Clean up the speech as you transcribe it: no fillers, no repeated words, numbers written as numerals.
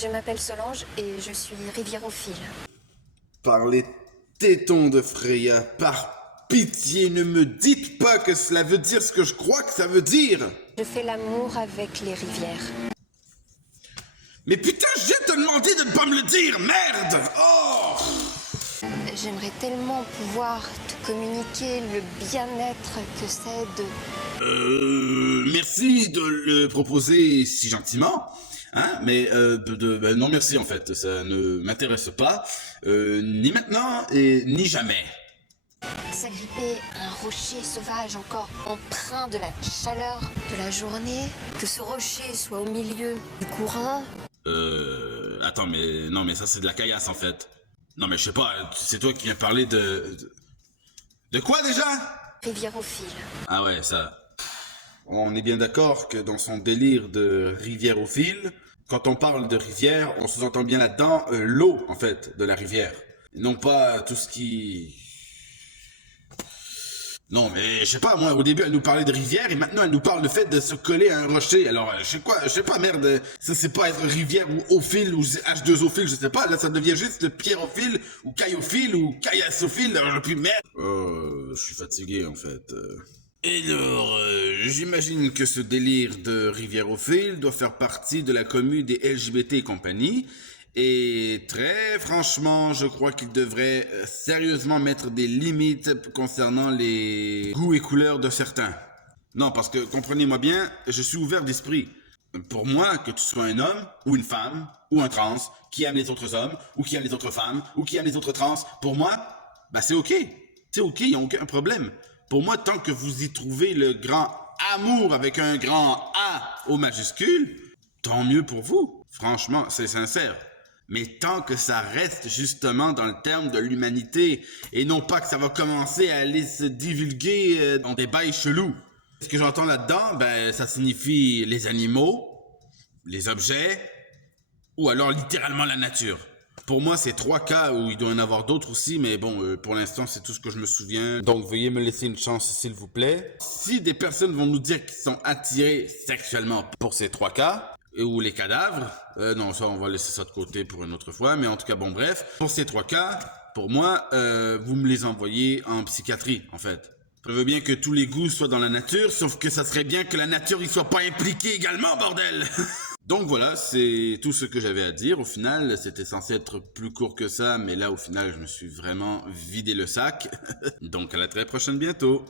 Je m'appelle Solange et je suis riviérophile. Par les tétons de Freya, par pitié, ne me dites pas que cela veut dire ce que je crois que ça veut dire. Je fais l'amour avec les rivières. Mais putain, j'ai te demandé de ne pas me le dire, merde! Oh! J'aimerais tellement pouvoir te communiquer le bien-être que c'est de... Merci de le proposer si gentiment, hein, mais non merci en fait, ça ne m'intéresse pas, ni maintenant et ni jamais. S'agripper à un rocher sauvage encore empreint de la chaleur de la journée, que ce rocher soit au milieu du courant. Attends, mais non, mais ça c'est de la caillasse en fait. Non mais je sais pas, c'est toi qui viens parler de... De quoi déjà? Riviérophile. Ah ouais, ça... On est bien d'accord que dans son délire de riviérophile, quand on parle de rivière, on sous-entend bien là-dedans l'eau, en fait, de la rivière. Et non pas tout ce qui... Non, mais je sais pas, moi, au début, elle nous parlait de rivière, et maintenant, elle nous parle du fait de se coller à un rocher. Alors, je sais pas, merde, ça c'est pas être rivière ou ophile, ou H2ophile, je sais pas, là, ça devient juste pierrophile, ou caillophile, ou caillassophile, alors, puis merde. Je suis fatigué, en fait. Et alors, j'imagine que ce délire de riviérophile doit faire partie de la commune des LGBT et compagnie, et très franchement, je crois qu'il devrait sérieusement mettre des limites concernant les goûts et couleurs de certains. Non, parce que, comprenez-moi bien, je suis ouvert d'esprit. Pour moi, que tu sois un homme, ou une femme, ou un trans, qui aime les autres hommes, ou qui aime les autres femmes, ou qui aime les autres trans, pour moi, bah c'est ok. C'est ok, y a aucun problème. Pour moi, tant que vous y trouvez le grand amour avec un grand A au majuscule, tant mieux pour vous. Franchement, c'est sincère. Mais tant que ça reste justement dans le terme de l'humanité, et non pas que ça va commencer à aller se divulguer dans des bails chelous. Ce que j'entends là-dedans, ben, ça signifie les animaux, les objets, ou alors littéralement la nature. Pour moi, c'est 3 cas où il doit y en avoir d'autres aussi, mais bon, pour l'instant, c'est tout ce que je me souviens. Donc, veuillez me laisser une chance, s'il vous plaît. Si des personnes vont nous dire qu'ils sont attirés sexuellement pour ces 3 cas, ou les cadavres, non, ça, on va laisser ça de côté pour une autre fois, mais en tout cas, bon, bref. Pour ces 3 cas, pour moi, vous me les envoyez en psychiatrie, en fait. Je veux bien que tous les goûts soient dans la nature, sauf que ça serait bien que la nature y soit pas impliquée également, bordel. Donc voilà, c'est tout ce que j'avais à dire. Au final, c'était censé être plus court que ça, mais là, au final, je me suis vraiment vidé le sac. Donc à la très prochaine bientôt.